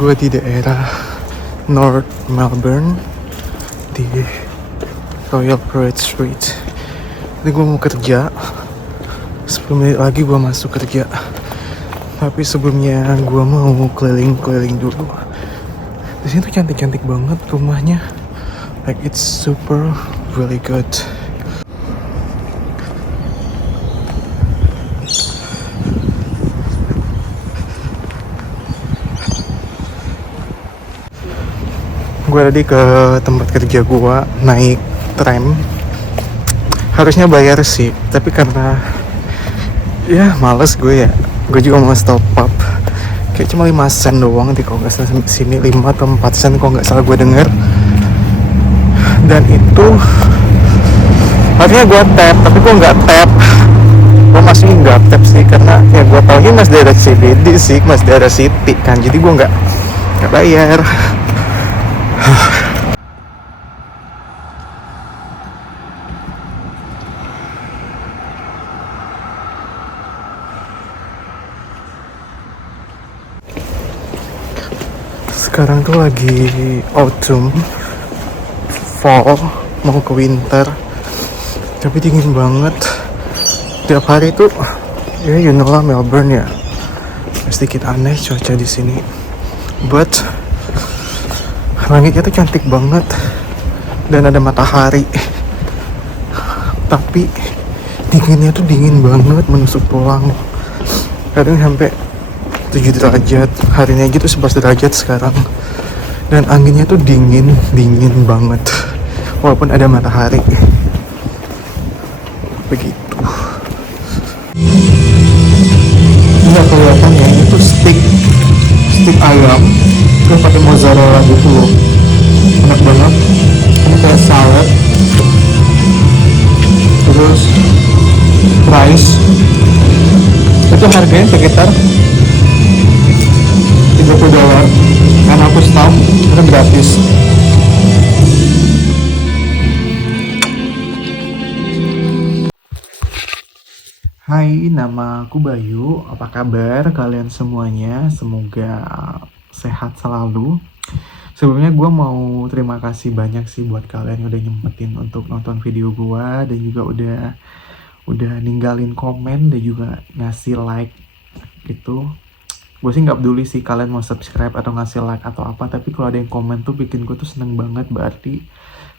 Gue di daerah North Melbourne di Royal Parade Street. Ini gue mau kerja. 10 menit lagi gue masuk kerja. Tapi sebelumnya gue mau keliling-keliling dulu. Di sini tuh cantik-cantik banget rumahnya. Like it's super really good. Gue tadi ke tempat kerja gue naik tram. Harusnya bayar sih, tapi karena ya males gue ya. Gue juga mau stop up. Kayak cuma 5 sen doang di kalau nggak salah sini 5 atau 4 sen kalau nggak salah gue denger. Dan itu harusnya gue tap, tapi gue nggak tap. Gue masih nggak tap sih karena ya gue tau ini masih daerah CBD sih, masih daerah City kan. Jadi gue nggak bayar. Sekarang tuh lagi autumn, fall, mau ke winter, tapi dingin banget. Tiap hari tuh, ya you know lah Melbourne ya, sedikit aneh cuaca di sini. But langitnya tuh cantik banget dan ada matahari. Tapi dinginnya tuh dingin banget menusuk tulang. Kadang sampai 7 derajat, hari ini aja tuh 11 derajat sekarang. Dan anginnya tuh dingin banget. Walaupun ada matahari. Begitu. Ini kelihatan ya, itu steak ayam. Gue pakai mozzarella gitu loh. Enak banget. Ini kayak salad. Terus rice. Itu harganya sekitar $30 karena aku staff itu gratis. Hai, nama aku Bayu. Apa kabar kalian semuanya? Semoga sehat selalu. Sebelumnya gue mau terima kasih banyak sih buat kalian yang udah nyempetin untuk nonton video gue dan juga udah ninggalin komen dan juga ngasih like gitu. Gue sih nggak peduli sih kalian mau subscribe atau ngasih like atau apa, tapi kalau ada yang komen tuh bikin gue tuh seneng banget, berarti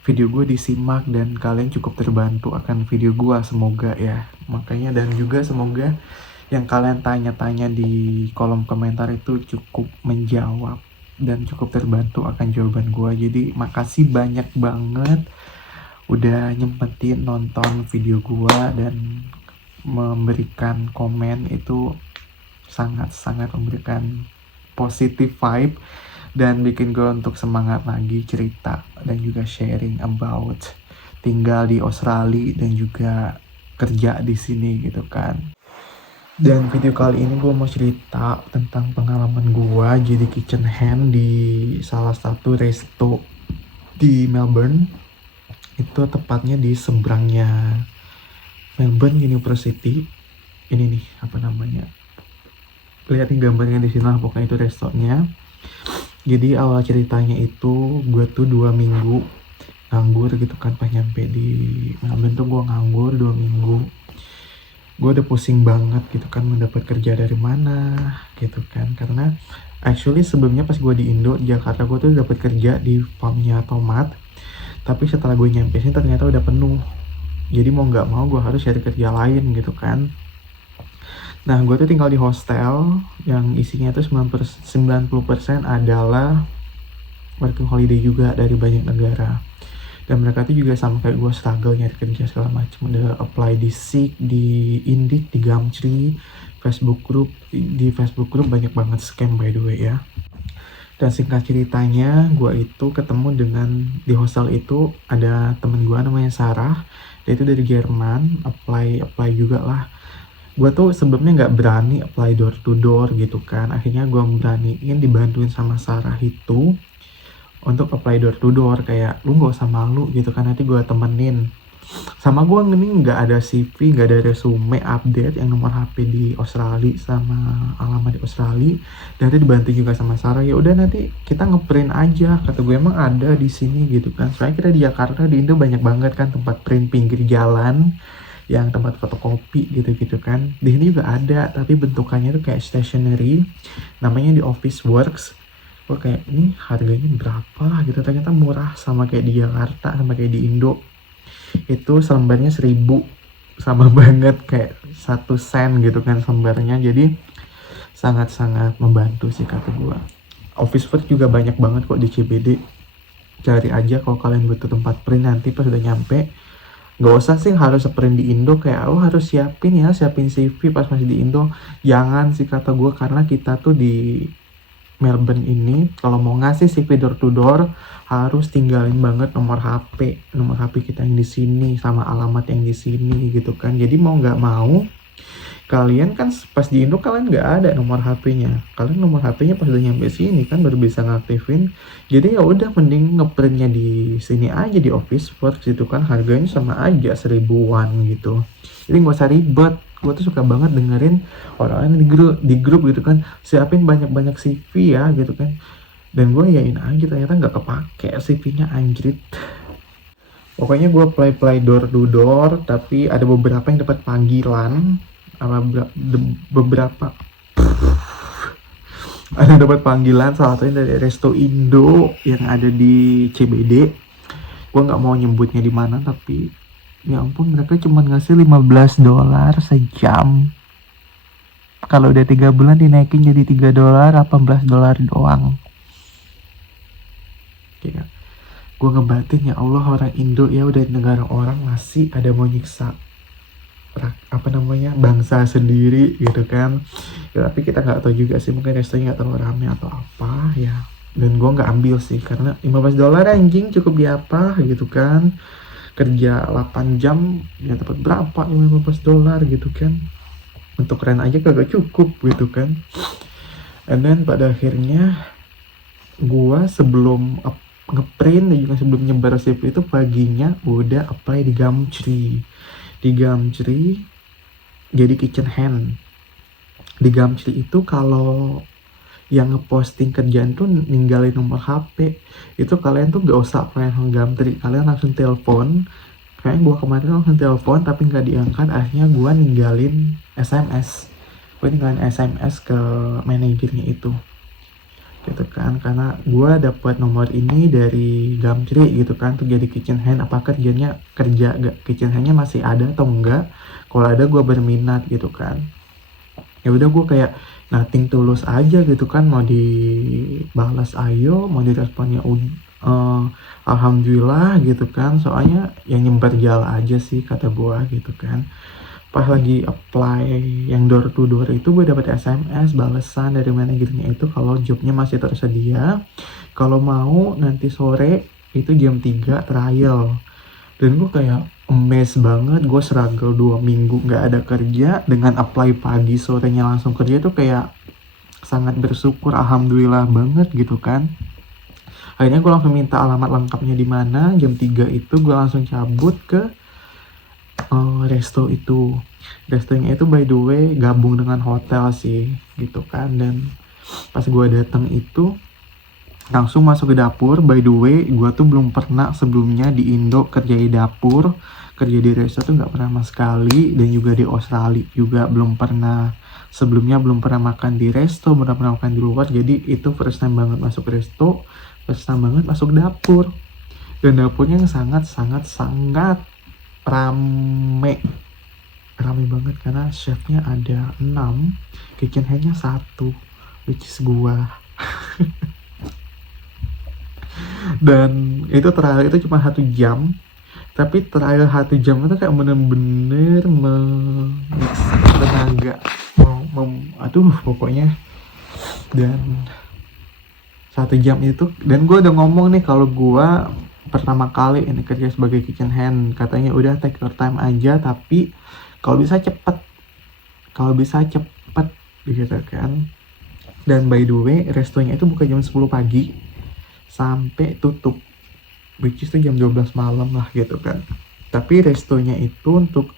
video gue disimak dan kalian cukup terbantu akan video gue, semoga ya. Makanya dan juga semoga yang kalian tanya-tanya di kolom komentar itu cukup menjawab dan cukup terbantu akan jawaban gue. Jadi makasih banyak banget udah nyempetin nonton video gue dan memberikan komen, itu sangat-sangat memberikan positive vibe dan bikin gue untuk semangat lagi cerita dan juga sharing about tinggal di Australia dan juga kerja di sini gitu kan. Dan video kali ini gue mau cerita tentang pengalaman gue jadi kitchen hand di salah satu resto di Melbourne. Itu tepatnya di seberangnya Melbourne University. Ini nih apa namanya, lihat nih gambarnya di sini lah, pokoknya itu restonya. Jadi awal ceritanya itu gue tuh 2 minggu nganggur gitu kan. Pas nyampe di Melbourne tuh gue nganggur 2 minggu. Gue udah pusing banget gitu kan mendapat kerja dari mana gitu kan. Karena actually sebelumnya pas gue di Indo, di Jakarta, gue tuh dapat kerja di farmnya tomat. Tapi setelah gue nyampe sini ternyata udah penuh. Jadi mau gak mau gue harus cari kerja lain gitu kan. Nah, gue tuh tinggal di hostel yang isinya tuh 90% adalah working holiday juga dari banyak negara. Dan mereka tuh juga sama kayak gue, struggle nyari kerja segala macam. Udah apply di Seek, di Indeed, di Gumtree, Facebook group. Di Facebook group banyak banget scam by the way ya. Dan singkat ceritanya, gue itu ketemu dengan, di hostel itu ada temen gue namanya Sarah. Dia itu dari Jerman, apply juga lah. Gue tuh sebelumnya nggak berani apply door to door gitu kan. Akhirnya gue beraniin, dibantuin sama Sarah itu untuk apply door to door. Kayak lu nggak usah malu gitu kan, nanti gue temenin. Sama gue ini nggak ada CV, nggak ada resume update yang nomor HP di Australia sama alamat di Australia. Dan itu dibantu juga sama Sarah. Ya udah nanti kita ngeprint aja. Kata gue emang ada di sini gitu kan. Soalnya kita di Jakarta di Indo banyak banget kan tempat print pinggir jalan, yang tempat fotokopi gitu-gitu kan. Di sini juga ada, tapi bentukannya tuh kayak stationery. Namanya di Office Works. Gue kayak ini harganya berapa lah gitu, ternyata murah sama kayak di Jakarta, sama kayak di Indo. Itu selembarnya 1.000, sama banget kayak 1 sen gitu kan selembarnya. Jadi sangat-sangat membantu sih kata gua. Office Work juga banyak banget kok di CBD, cari aja kalau kalian butuh tempat print nanti pas udah nyampe. Nggak usah sih harus print di Indo kayak harus siapin CV pas masih di Indo. Jangan sih kata gua, karena kita tuh di Melbourne ini kalau mau ngasih CV door to door harus tinggalin banget nomor HP kita yang di sini sama alamat yang di sini gitu kan. Jadi mau nggak mau kalian kan pas di Indo kalian nggak ada nomor HP-nya, kalian nomor HP-nya pas udah nyampe sini kan baru bisa ngaktifin. Jadi ya udah mending ngeprintnya di sini aja di Office Works gitu kan, harganya sama aja 1.000-an gitu. Jadi nggak usah ribet. Gue tuh suka banget dengerin orang-orang di grup gitu kan, siapin banyak-banyak CV ya gitu kan. Dan gue yain aja ternyata nggak kepake CV-nya, anjrit. Pokoknya gue play door to door, tapi ada beberapa yang dapat panggilan, sama beberapa ada dapat panggilan, salah satunya dari Resto Indo yang ada di CBD. Gue nggak mau nyebutnya di mana, tapi ya ampun mereka cuma ngasih $15 sejam. Kalau udah 3 bulan dinaikin jadi $3, $18 doang. Ya, gue ngebatin ya Allah, orang Indo ya udah negara orang masih ada mau nyiksa bangsa sendiri gitu kan. Ya, tapi kita nggak tahu juga sih, mungkin restonya nggak terlalu rame atau apa ya. Dan gue nggak ambil sih karena $15 anjing cukup di apa gitu kan, kerja 8 jam ya dapat berapa $15 gitu kan, untuk rent aja kagak cukup gitu kan. And then pada akhirnya gue sebelum ngeprint dan juga sebelum nyebar CV itu paginya udah apply di Gumtree jadi kitchen hand. Di Gumtree itu kalau yang ngeposting kerjaan tuh ninggalin nomor HP, itu kalian tuh gak usah apply sama Gumtree, kalian langsung telepon. Kayak gue kemarin langsung telepon tapi nggak diangkat, akhirnya gue ninggalin SMS ke manajernya itu gitu kan, karena gue dapet nomor ini dari Gumtree gitu kan tuh jadi kitchen hand. Apakah kerja gak kitchen handnya masih ada atau enggak, kalau ada gue berminat gitu kan. Ya udah gue kayak nothing tulus aja gitu kan, mau dibalas ayo, mau diresponnya alhamdulillah gitu kan. Soalnya yang nyembar jala aja sih kata gue gitu kan. Pas lagi apply yang door to door itu gue dapet SMS balesan dari manajernya itu kalau jobnya masih tersedia, kalau mau nanti sore itu jam 3 trial. Dan gue kayak amazed banget, gue struggle 2 minggu gak ada kerja, dengan apply pagi sorenya langsung kerja itu kayak sangat bersyukur, alhamdulillah banget gitu kan. Akhirnya gue langsung minta alamat lengkapnya di mana, jam 3 itu gue langsung cabut ke restonya itu by the way gabung dengan hotel sih gitu kan. Dan pas gue datang itu langsung masuk ke dapur. By the way gue tuh belum pernah sebelumnya di Indo kerja di dapur, kerja di resto tuh nggak pernah sama sekali. Dan juga di Australia juga belum pernah, sebelumnya belum pernah makan di resto, belum pernah makan di luar. Jadi itu first time banget masuk resto, first time banget masuk dapur. Dan dapurnya yang sangat rame banget karena chefnya ada 6, kitchen handnya 1, which is gua. Dan itu trial itu cuma 1 jam, tapi trial 1 jam itu kayak bener-bener menyiksa tenaga, pokoknya. Dan 1 jam itu, dan gue udah ngomong nih kalau gue pertama kali ini kerja sebagai kitchen hand, katanya udah take your time aja, tapi kalau bisa cepet gitu kan. Dan by the way restonya itu buka jam 10 pagi sampai tutup, which is itu jam 12 malam lah gitu kan. Tapi restonya itu untuk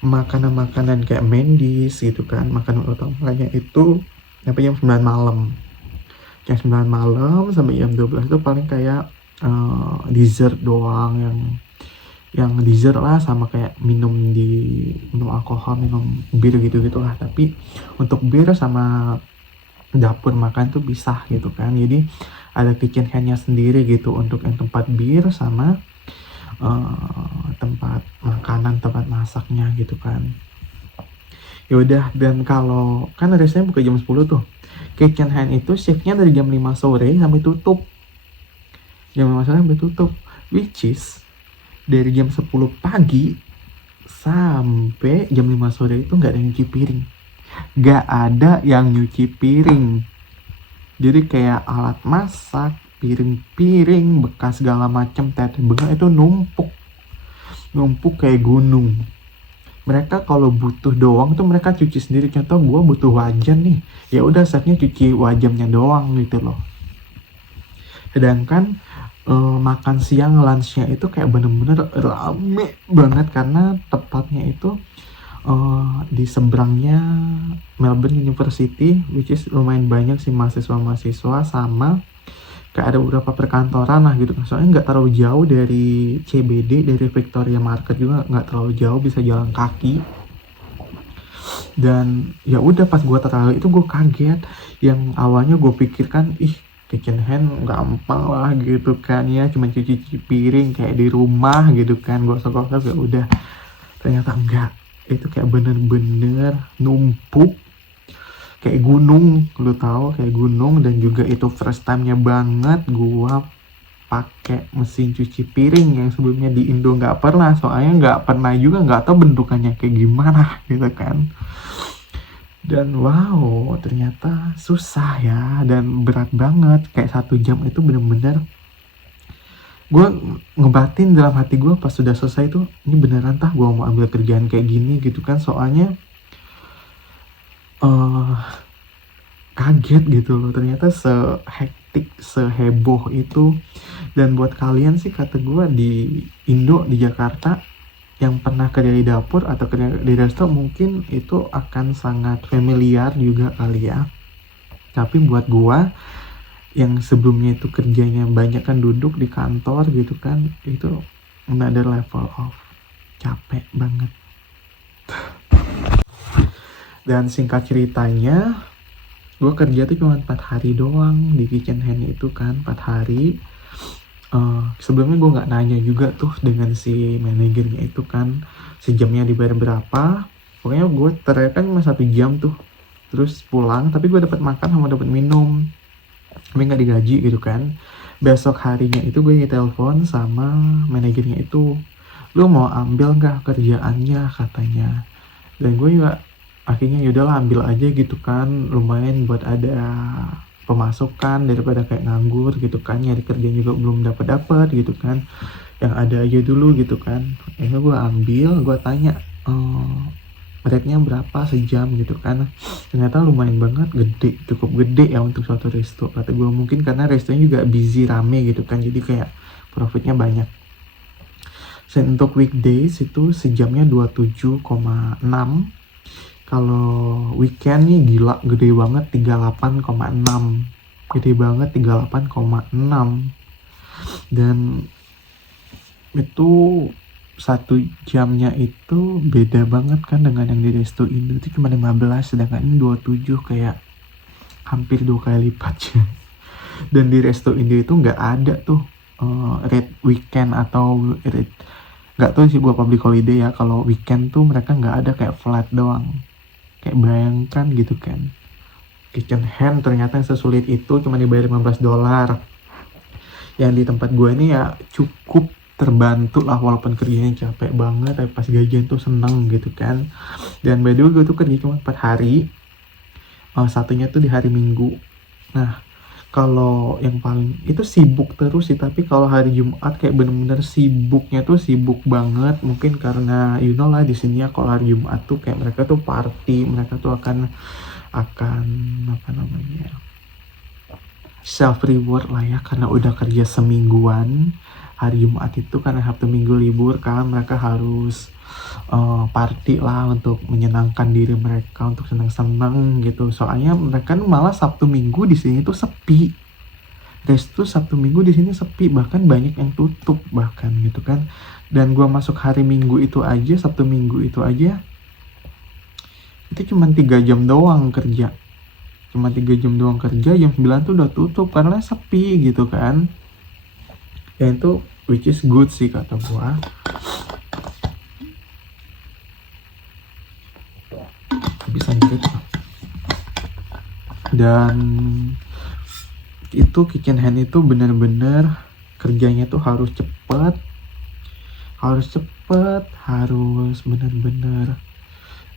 makanan-makanan kayak main dish gitu kan, makanan utamanya itu sampai jam 9 malam. Jam 9 malam sampai jam 12 itu paling kayak dessert doang, yang dessert lah, sama kayak minum alkohol, minum bir gitu gitulah. Tapi untuk bir sama dapur makan tuh pisah gitu kan, jadi ada kitchen handnya sendiri gitu untuk yang tempat bir sama tempat makanan, tempat masaknya gitu kan. Ya udah, dan kalau kan restonya buka jam 10 tuh, kitchen hand itu shiftnya dari jam 5 sore sampai tutup. Jam 5 sore sampai tutup, which is dari jam 10 pagi sampai jam 5 sore itu nggak ada yang nyuci piring. Nggak ada yang nyuci piring. Jadi kayak alat masak, piring-piring, bekas segala macam, tete bengek itu numpuk. Numpuk kayak gunung. Mereka kalau butuh doang tuh mereka cuci sendiri. Contoh gue butuh wajan nih, ya udah chefnya cuci wajannya doang gitu loh. Sedangkan makan siang lunchnya itu kayak bener-bener rame banget, karena tepatnya itu di seberangnya Melbourne University, which is lumayan banyak sih mahasiswa-mahasiswa, sama kayak ada beberapa perkantoran lah gitu. Soalnya nggak terlalu jauh dari CBD, dari Victoria Market juga nggak terlalu jauh, bisa jalan kaki. Dan ya udah, pas gue terlalu itu gue kaget. Yang awalnya gue pikirkan, kitchen hand gampang lah gitu kan ya, cuma cuci piring kayak di rumah gitu kan, gosok-gosok ya udah. Ternyata enggak, itu kayak bener-bener numpuk kayak gunung, lu tahu, kayak gunung. Dan juga itu first time-nya banget gua pakai mesin cuci piring, yang sebelumnya di Indo nggak pernah, soalnya nggak pernah juga, nggak tahu bentukannya kayak gimana gitu kan. Dan wow, ternyata susah ya, dan berat banget. Kayak 1 jam itu bener-bener gue ngebatin dalam hati gue pas sudah selesai tuh, ini beneran tah gue mau ambil kerjaan kayak gini gitu kan. Soalnya kaget gitu loh, ternyata sehektik, seheboh itu. Dan buat kalian sih, kata gue, di Indo, di Jakarta, yang pernah kerja di dapur atau kerja di resto, mungkin itu akan sangat familiar juga kali ya. Tapi buat gue yang sebelumnya itu kerjanya banyak kan duduk di kantor gitu kan, itu another level of capek banget. Dan singkat ceritanya, gue kerja tuh cuma 4 hari doang di kitchen hand itu kan, 4 hari. Sebelumnya gue nggak nanya juga tuh dengan si manajernya itu kan, sejamnya dibayar berapa. Pokoknya gue terakhir kan cuma 1 jam tuh, terus pulang. Tapi gue dapat makan sama dapat minum, tapi nggak digaji gitu kan. Besok harinya itu gue ditelepon sama manajernya itu, lu mau ambil nggak kerjaannya katanya. Dan gue juga akhirnya yaudahlah ambil aja gitu kan, lumayan buat ada pemasukan daripada kayak nganggur gitu kan, nyari kerja juga belum dapat gitu kan, yang ada aja dulu gitu kan. Akhirnya gue ambil, gue tanya rate-nya berapa sejam gitu kan. Ternyata lumayan banget, gede, cukup gede ya untuk suatu resto, kata gue. Mungkin karena restonya juga busy, rame gitu kan, jadi kayak profitnya banyak. Dan untuk weekdays itu sejamnya 27,6. Kalau weekend nih gila, gede banget, 38,6. Gede banget, 38,6. Dan itu 1 jamnya itu beda banget kan dengan yang di resto Indo itu cuma 15, sedangkan ini 27, kayak hampir 2 kali lipatnya. Dan di resto Indo itu nggak ada tuh rate weekend atau rate, nggak tahu sih buat public holiday ya. Kalau weekend tuh mereka nggak ada, kayak flat doang. Kayak bayangkan gitu kan, kitchen hand ternyata yang sesulit itu cuma dibayar $15. Yang di tempat gue ini ya cukup terbantu lah, walaupun kerjanya capek banget, tapi pas gajian tuh seneng gitu kan. Dan by the way, gue tuh kerja cuma 4 hari, satunya tuh di hari Minggu. Nah, kalau yang paling itu sibuk terus sih, tapi kalau hari Jumat kayak bener-bener sibuknya tuh sibuk banget. Mungkin karena you know lah di sini ya, kalau hari Jumat tuh kayak mereka tuh party, mereka tuh akan apa namanya, self reward lah ya, karena udah kerja semingguan. hari Jumat itu karena Sabtu Minggu libur kan, mereka harus party lah untuk menyenangkan diri mereka, untuk senang-senang gitu. Soalnya mereka malah Sabtu Minggu di sini tuh sepi. Restu Sabtu Minggu di sini sepi, bahkan banyak yang tutup bahkan gitu kan. Dan gua masuk hari Minggu itu aja, Sabtu Minggu itu aja, itu cuma 3 jam doang kerja. Cuma 3 jam doang kerja, jam 9 tuh udah tutup karena sepi gitu kan. Dan itu which is good sih kata gua. Bisa gitu. Dan itu kitchen hand itu bener-bener kerjanya tuh harus cepet, harus bener-bener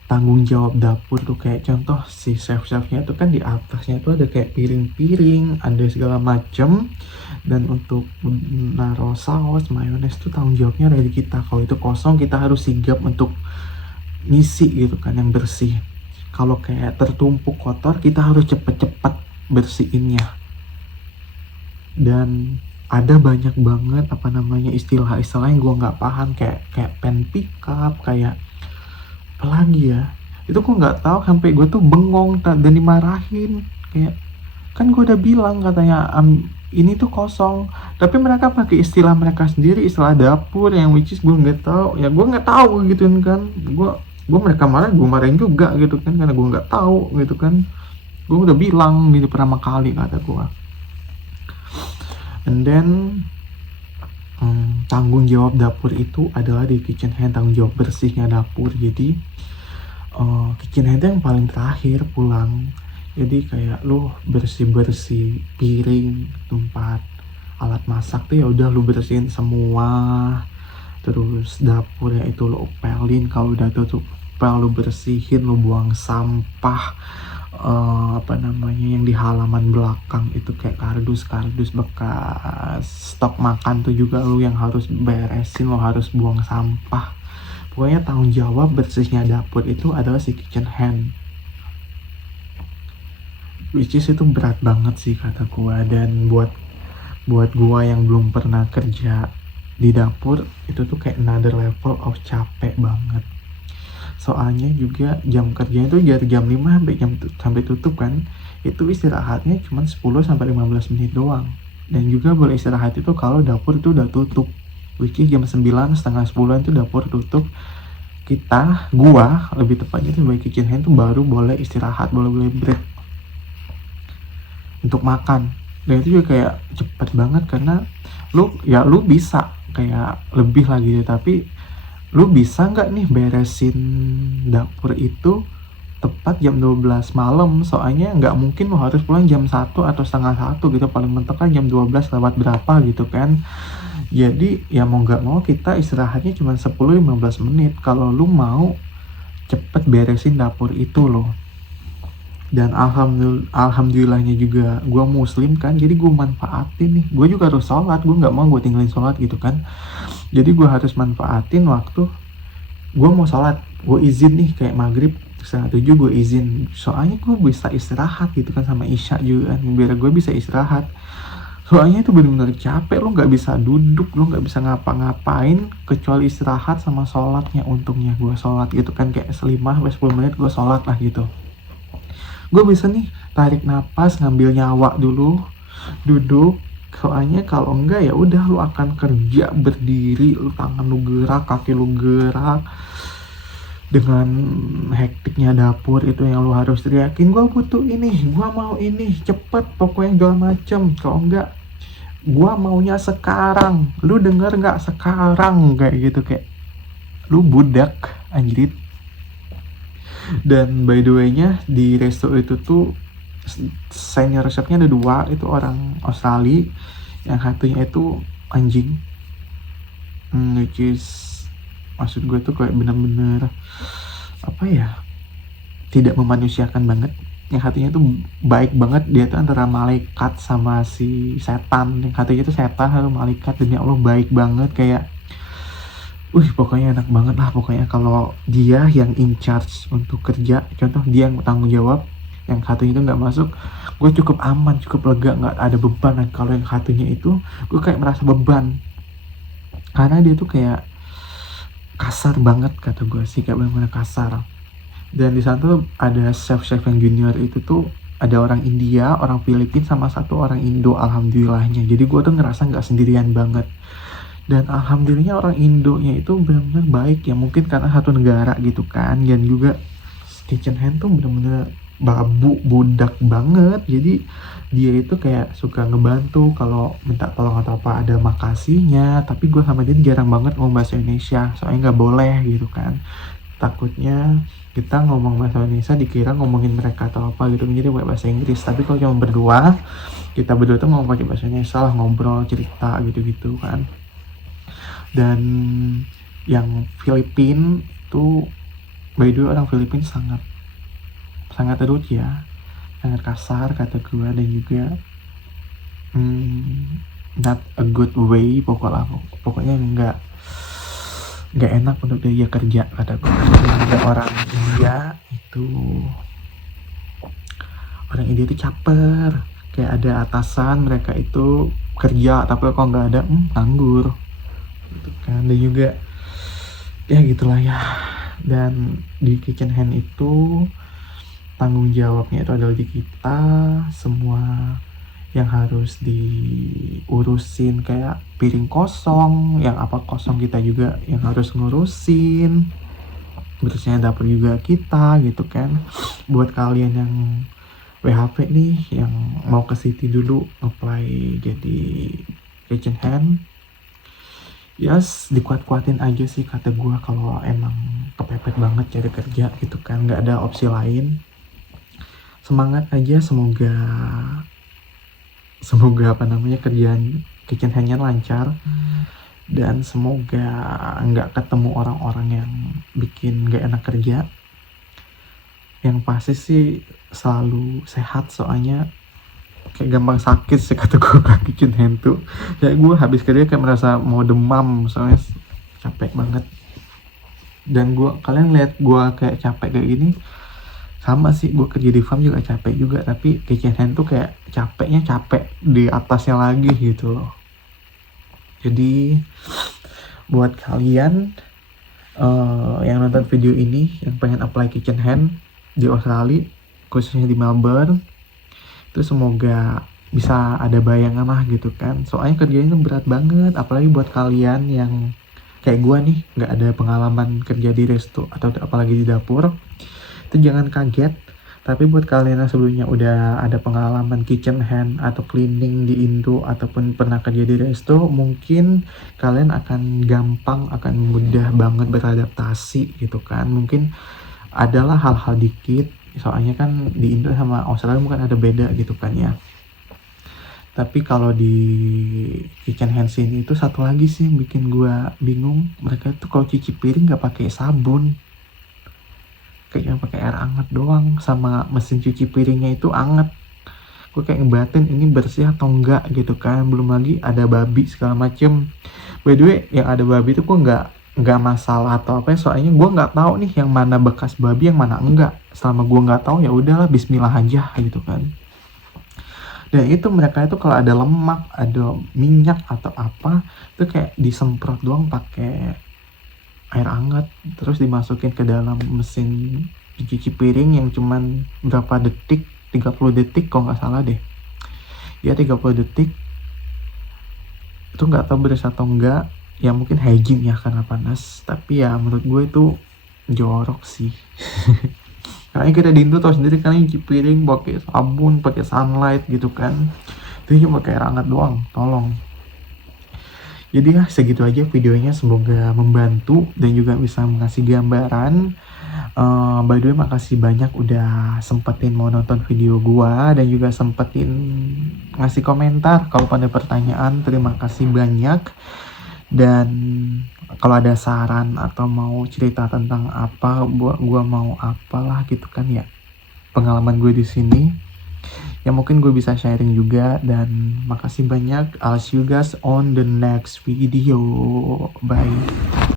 tanggung jawab dapur tuh. Kayak contoh si chef-chefnya tuh kan di atasnya tuh ada kayak piring-piring, ada segala macem. Dan untuk naruh saus, mayones tuh tanggung jawabnya dari kita. Kalau itu kosong kita harus sigap untuk ngisi gitu kan, yang bersih. Kalau kayak tertumpuk kotor kita harus cepet-cepet bersihinnya. Dan ada banyak banget istilah-istilah yang gue nggak paham, kayak pen pick up, kayak apa lagi ya, itu gue nggak tahu, sampai gue tuh bengong dan dimarahin. Kayak kan gue udah bilang katanya ini tuh kosong, tapi mereka pakai istilah mereka sendiri, istilah dapur yang which is gue nggak tahu. Ya gue nggak tahu gitu kan, gue mereka marah gue marahin juga gitu kan, karena gue nggak tahu gitu kan. Gue udah bilang gitu pertama kali kata gue. And then tanggung jawab dapur itu adalah di kitchen hand, tanggung jawab bersihnya dapur. Jadi kitchen hand yang paling terakhir pulang. Jadi kayak lu bersih-bersih piring, tempat alat masak tuh ya udah lu bersihin semua. Terus dapurnya itu lu opelin, kalau udah tutup pel lu bersihin, lu buang sampah yang di halaman belakang itu kayak kardus bekas stok makan tuh juga lu yang harus beresin, lu harus buang sampah. Pokoknya tanggung jawab bersihnya dapur itu adalah si kitchen hand, which is itu berat banget sih kata gua. Dan buat gua yang belum pernah kerja di dapur, itu tuh kayak another level of capek banget. Soalnya juga jam kerjanya itu dari jam 5 sampai tutup kan, itu istirahatnya cuma 10-15 menit doang. Dan juga boleh istirahat itu kalau dapur itu udah tutup, which is jam 9, setengah 10 itu dapur tutup. Gua lebih tepatnya itu sebagai kitchen hand tuh baru boleh istirahat, boleh break untuk makan. Dan itu juga kayak cepet banget, karena lu bisa kayak lebih lagi, tapi lu bisa nggak nih beresin dapur itu tepat jam 12 malam. Soalnya nggak mungkin lu harus pulang jam 1 atau setengah 1 gitu, paling mentok kan jam 12 lewat berapa gitu kan. Jadi ya mau nggak mau kita istirahatnya cuma 10-15 menit kalau lu mau cepet beresin dapur itu loh. Dan alhamdulillahnya juga gue muslim kan, jadi gue manfaatin nih, gue juga harus sholat, gue nggak mau gue tinggalin sholat gitu kan. Jadi gue harus manfaatin waktu gue mau sholat, gue izin nih kayak maghrib 6:30 gue izin, soalnya gue bisa istirahat gitu kan, sama isya juga kan, biar gue bisa istirahat. Soalnya itu benar-benar capek, lo nggak bisa duduk, lo nggak bisa ngapa-ngapain kecuali istirahat sama sholatnya. Untungnya gue sholat gitu kan, kayak 5-10 menit gue sholat lah gitu. Gue bisa nih tarik napas, ngambil nyawa dulu, duduk. Soalnya kalau enggak ya udah lu akan kerja berdiri, lu tangan lu gerak, kaki lu gerak. Dengan hektiknya dapur itu yang lu harus teriakin, gua butuh ini, gua mau ini, cepet pokoknya segala macem. Kalau enggak, gua maunya sekarang. Lu denger nggak, sekarang, kayak gitu, kayak lu budak anjrit. Dan by the way-nya di resto itu tuh senior chefnya ada 2, itu orang Australia, yang satunya itu anjing, which is maksud gue tuh kayak bener-bener apa ya, tidak memanusiakan banget. Yang satunya tuh baik banget, dia tuh antara malaikat sama si setan. Yang satunya tuh setan atau malaikat, demi Allah baik banget, kayak pokoknya enak banget lah pokoknya. Kalau dia yang in charge untuk kerja, contoh dia yang tanggung jawab, yang satunya itu nggak masuk, gue cukup aman, cukup lega, nggak ada beban. Nah, kalau yang satunya itu gue kayak merasa beban, karena dia tuh kayak kasar banget kata gue sih, kayak bener-bener kasar. Dan di sana tuh ada chef-chef yang junior itu tuh ada orang India, orang Filipina, sama satu orang Indo alhamdulillahnya. Jadi gue tuh ngerasa nggak sendirian banget. Dan alhamdulillahnya orang Indonya itu benar-benar baik ya, mungkin karena satu negara gitu kan. Dan juga kitchen hand tuh bener-bener babu budak banget, jadi dia itu kayak suka ngebantu kalau minta tolong atau apa, ada makasihnya. Tapi gue sama dia jarang banget ngomong bahasa Indonesia, soalnya nggak boleh gitu kan, takutnya kita ngomong bahasa Indonesia dikira ngomongin mereka atau apa gitu, jadi pakai bahasa Inggris. Tapi kalau cuma berdua, kita berdua tuh ngomong pakai bahasa Indonesia lah, ngobrol cerita gitu-gitu kan. Dan yang Filipin itu, by the way, orang Filipin sangat sangat rude ya, sangat kasar kata gue. Dan juga not a good way, pokoknya nggak enak untuk dia kerja kata gue. Ada orang India itu, orang India itu caper, kayak ada atasan mereka itu kerja, tapi kalau nggak ada nganggur gitu kan. Dan juga ya gitulah ya. Dan di kitchen hand itu tanggung jawabnya itu adalah di kita semua yang harus diurusin, kayak piring kosong, yang apa kosong kita juga yang harus ngurusin, bersihnya dapur juga kita gitu kan. Buat kalian yang WHP nih, yang mau ke City dulu apply jadi kitchen hand, yes, dikuat-kuatin aja sih kata gue. Kalau emang kepepet banget cari kerja gitu kan, nggak ada opsi lain, semangat aja. Semoga kerjaan kitchen handnya lancar, dan semoga nggak ketemu orang-orang yang bikin nggak enak kerja. Yang pasti sih selalu sehat, soalnya kayak gampang sakit sih kata gue kitchen hand tuh. Kayak gue habis kerja kayak merasa mau demam, soalnya capek banget. Dan kalian lihat gue kayak capek kayak gini, sama sih, gue kerja di farm juga capek juga, tapi kitchen hand tuh kayak capeknya capek di atasnya lagi gitu loh. Jadi buat kalian yang nonton video ini yang pengen apply kitchen hand di Australia, khususnya di Melbourne, itu semoga bisa ada bayangan lah gitu kan. Soalnya kerjanya itu berat banget, apalagi buat kalian yang kayak gue nih nggak ada pengalaman kerja di resto atau apalagi di dapur, itu jangan kaget. Tapi buat kalian yang sebelumnya udah ada pengalaman kitchen hand atau cleaning di Indo ataupun pernah kerja di resto, mungkin kalian akan mudah banget beradaptasi gitu kan. Mungkin adalah hal-hal dikit, soalnya kan di Indo sama Australia mungkin ada beda gitu kan ya. Tapi kalau di kitchen hand sini itu satu lagi sih yang bikin gue bingung, mereka tuh kalau cuci piring nggak pakai sabun, kayak pakai air hangat doang, sama mesin cuci piringnya itu hangat. Gue kayak ngebatin ini bersih atau enggak gitu kan. Belum lagi ada babi segala macem. By the way, yang ada babi itu gue nggak masalah atau apa ya, soalnya gue nggak tahu nih yang mana bekas babi yang mana enggak. Selama gue nggak tahu ya udahlah, Bismillah aja gitu kan. Dan itu mereka itu kalau ada lemak, ada minyak atau apa, itu kayak disemprot doang pakai air hangat, terus dimasukin ke dalam mesin cuci piring yang cuman berapa detik, 30 detik kalau nggak salah deh ya, 30 detik. Itu nggak tahu beres atau enggak ya, mungkin hygiene ya karena panas, tapi ya menurut gue itu jorok sih. Karena kita di Indo tau sendiri kan, cuci piring pakai sabun, pakai sunlight gitu kan, itu cuma pakai air hangat doang, tolong. Jadi ya segitu aja videonya, semoga membantu dan juga bisa mengasih gambaran. By the way, makasih banyak udah sempetin mau nonton video gua dan juga sempetin ngasih komentar kalau pada pertanyaan. Terima kasih banyak. Dan kalau ada saran atau mau cerita tentang apa, gua mau apalah gitu kan ya, pengalaman gue di sini ya mungkin gue bisa sharing juga. Dan makasih banyak. I'll see you guys on the next video. Bye.